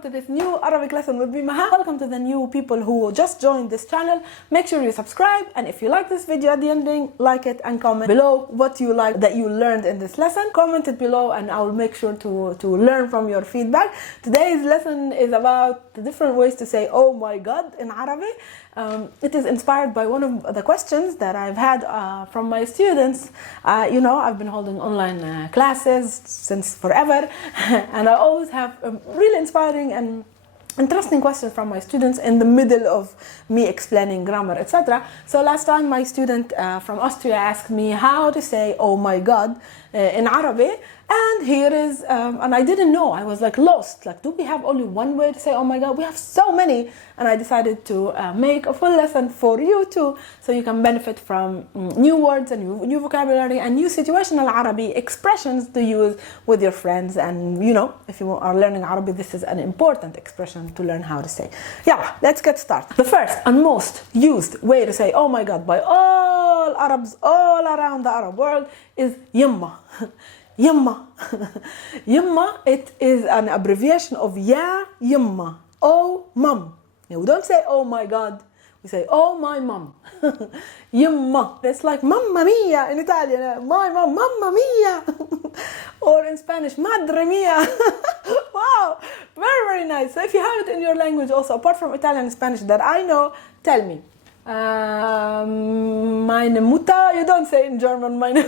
welcome to this new Arabic lesson with me, Maha. Welcome to the new people who just joined this channel. Make sure you subscribe, and if you like this video at the ending, like it and comment below what you like that you learned in this lesson. Comment it below and I will make sure to learn from your feedback. Today's lesson is about the different ways to say oh my god in Arabic. It is inspired by one of the questions that I've had from my students. I've been holding online classes since forever and I always have really inspiring and interesting questions from my students in the middle of me explaining grammar, etc. So last time my student from Austria asked me how to say oh my god in Arabic, and here is and I didn't know. I was like lost, like, do we have only one way to say oh my god? We have so many, and I decided to make a full lesson for you too, so you can benefit from new words and new vocabulary and new situational Arabic expressions to use with your friends. And if you are learning Arabic, this is an important expression to learn how to say. Yeah, let's get started. The first and most used way to say oh my god by all Arabs all around the Arab world is Yamma. Yamma. Yamma, it is an abbreviation of Ya Yamma. Oh mom. We don't say oh my god, we say oh my mom. Yamma. It's like mamma mia in Italian. My mom, mamma mia. Or in Spanish, madre mia. Wow, very, very nice. So if you have it in your language also, apart from Italian and Spanish that I know, tell me. Meine Mutter, you don't say in German, meine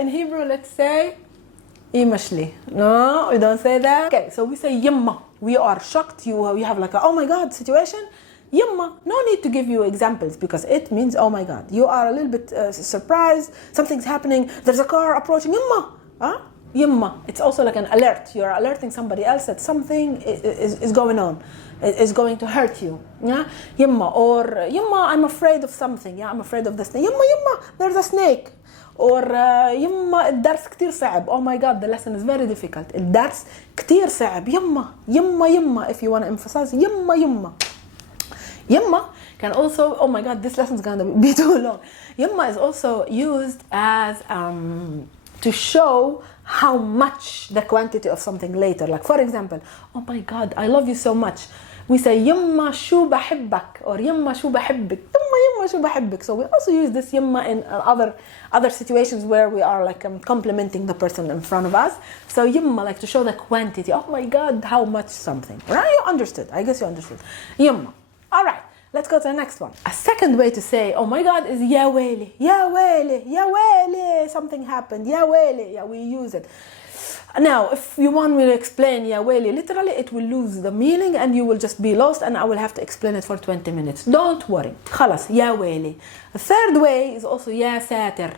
in Hebrew, let's say imashli. No, we don't say that. Okay, so we say yamma. We are shocked. You have like a oh my god situation. Yamma. No need to give you examples because it means oh my god. You are a little bit surprised. Something's happening. There's a car approaching. Yamma. Huh? Yamma. It's also like an alert. You're alerting somebody else that something is going on. It is going to hurt you. Yeah? Yamma. Or yamma, I'm afraid of something. Yeah, I'm afraid of the snake. Yamma, yamma, there's a snake. Or يما الدرس كتير صعب. Oh my god, the lesson is very difficult. الدرس كتير صعب. يما يما يما. If you want to emphasize يما يما. يما can also, oh my god, this lesson is going to be too long. Yamma is also used as to show how much the quantity of something later. Like for example, oh my god, I love you so much. We say يما شو بحبك or يما شو بحبك. يما شو بحبك. So we also use this يما in other situations where we are like complimenting the person in front of us. So يما, like to show the quantity. Oh my god, how much something. Right? You understood. I guess you understood. يما. All right. Let's go to the next one. A second way to say oh my god is يا ويلي. يا ويلي. يا ويلي. Something happened. يا ويلي. Yeah, we use it. Now, if you want me to explain Ya Wali literally, it will lose the meaning and you will just be lost and I will have to explain it for 20 minutes. Don't worry. خلاص, Ya Wali. The third way is also Ya Satir.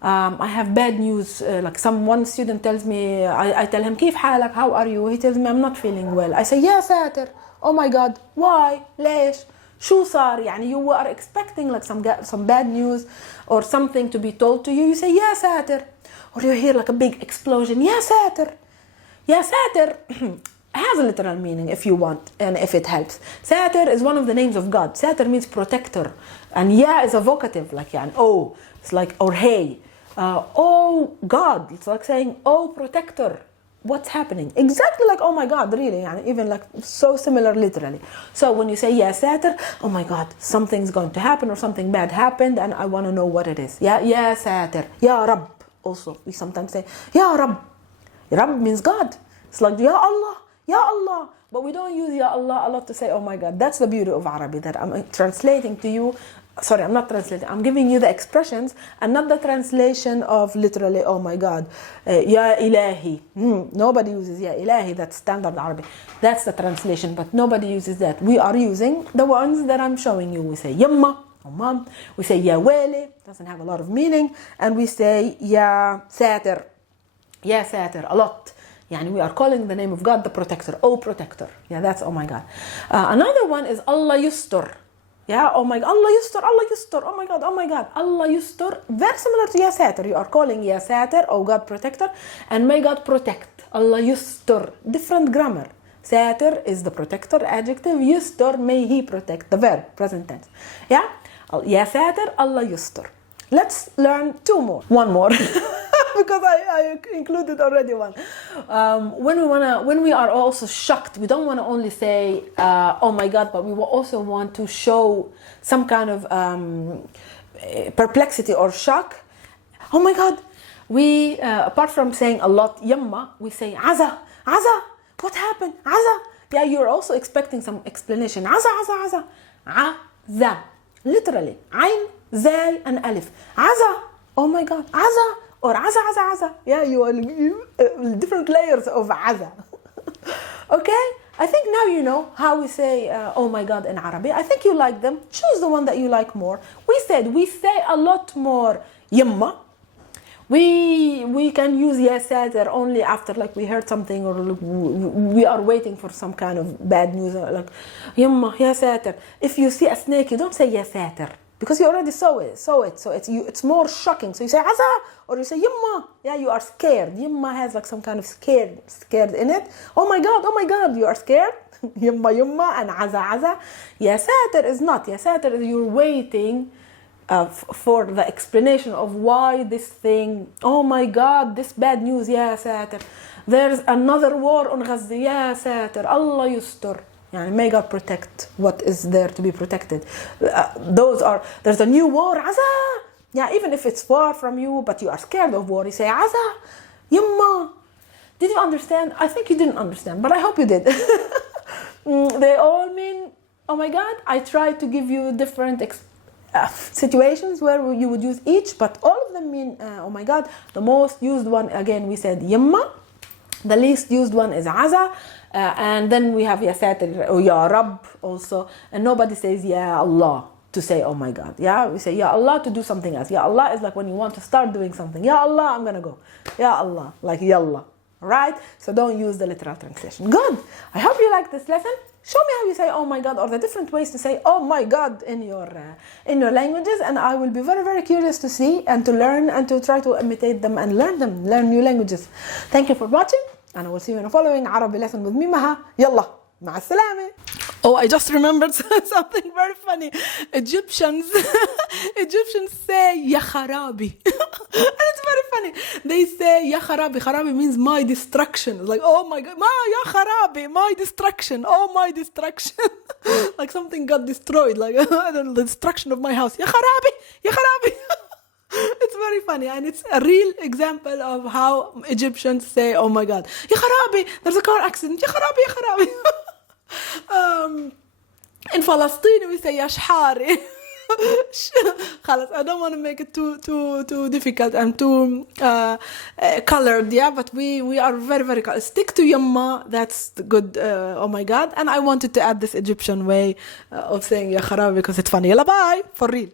I have bad news. Like one student tells me, I tell him, كيف حالك? How are you? He tells me, I'm not feeling well. I say, Ya Satir. Oh my God. Why? ليش? شو صار? يعني you are expecting like some bad news or something to be told to you. You say, Ya Satir. Or you hear like a big explosion. Ya Satir. Ya Satir has a literal meaning if you want and if it helps. Satir is one of the names of God. Satir means protector. And Ya is a vocative, like يعني oh. It's like or hey. Oh God. It's like saying oh protector. What's happening? Exactly like oh my God, really. يعني even like so similar literally. So when you say Ya Satir, oh my God, something's going to happen or something bad happened and I want to know what it is. Ya Satir. Ya Rabb. Also, we sometimes say, Ya Rabb. Rabb means God. It's like, Ya Allah, Ya Allah. But we don't use Ya Allah a lot to say, oh my God. That's the beauty of Arabic, that I'm translating to you. Sorry, I'm not translating. I'm giving you the expressions and not the translation of literally, oh my God. Ya Ilahi. Nobody uses Ya Ilahi. That's standard Arabic. That's the translation, but nobody uses that. We are using the ones that I'm showing you. We say, Yamma. Oh mom, we say Ya Wali, doesn't have a lot of meaning, and we say Ya Satir. Ya Satir, a lot. Yani we are calling the name of God the protector. Oh protector. Yeah, that's oh my God. Another one is Allah Yustur. Yeah, oh my God, Allah Yustur, Allah Yustur. Oh my God, oh my God. Allah Yustur, very similar to Ya Satir. You are calling Ya Satir, oh God protector, and may God protect. Allah Yustur, different grammar. Satir is the protector adjective. Yustur, may he protect, the verb, present tense. Yeah? Ya Satir, Allah Yustur. Let's learn two more. One more. because I included already one. When we are also shocked, we don't want to only say, oh my God, but we will also want to show some kind of perplexity or shock. Oh my God. We, apart from saying a lot, Yamma, we say, Aza, what happened? Aza. Yeah, you're also expecting some explanation. Aza. Aza. Literally. Ain, Zay, and Alif. Aza. Oh my God. Aza. Or Aza. Yeah, you are different layers of Aza. Okay? I think now you know how we say, oh my God in Arabic. I think you like them. Choose the one that you like more. We say a lot more Yamma. We can use ya satir only after like we heard something or we are waiting for some kind of bad news, like Yamma, ya satir. If you see a snake, you don't say ya satir because you already saw it. So it's more shocking. So you say Aza or you say Yamma. Yeah, you are scared. Yamma has like some kind of scared in it. Oh my God, you are scared. Yamma and Aza. Ya satir is not. Ya satir is you're waiting for the explanation of why this thing, oh my God, this bad news, ya satir. There's another war on Gaza, ya satir. Allah yustur. May God protect what is there to be protected. There's a new war, Aza. Yeah, even if it's far from you, but you are scared of war, you say Aza, Yamma. Did you understand? I think you didn't understand, but I hope you did. They all mean, oh my God. I tried to give you different situations where you would use each, but all of them mean oh my God. The most used one, again, we said Yamma. The least used one is Aza, and then we have Ya Satir or Ya Rabb also, and nobody says Ya Allah to say oh my God. Yeah, we say Ya Allah to do something else. Ya Allah is like when you want to start doing something. Ya Allah, I'm gonna go. Ya Allah, like Yallah. Right? So don't use the literal translation. Good. I hope you like this lesson. Show me how you say oh my God, or the different ways to say oh my God in your languages, and I will be very, very curious to see and to learn and to try to imitate them and learn new languages. Thank you for watching, and I will see you in a following Arabic lesson with me, Maha. Yalla, مع السلامة. Oh, I just remembered something very funny. Egyptians say Ya Kharabi. And it's very funny. They say Ya Kharabi. Kharabi means my destruction. It's like, oh my God, Ya Kharabi, my destruction. Oh, my destruction. Like something got destroyed. Like the destruction of my house. Ya Kharabi, Ya Kharabi. It's very funny, and it's a real example of how Egyptians say, oh my God, Ya Kharabi, there's a car accident. Ya Kharabi, Ya Kharabi. In Palestine we say Yashhari. I don't want to make it too difficult and too colored, yeah, but we are very, very colored. Stick to Yamma, that's the good, oh my God. And I wanted to add this Egyptian way of saying Ya Kharabi because it's funny. Yalla, bye, for real.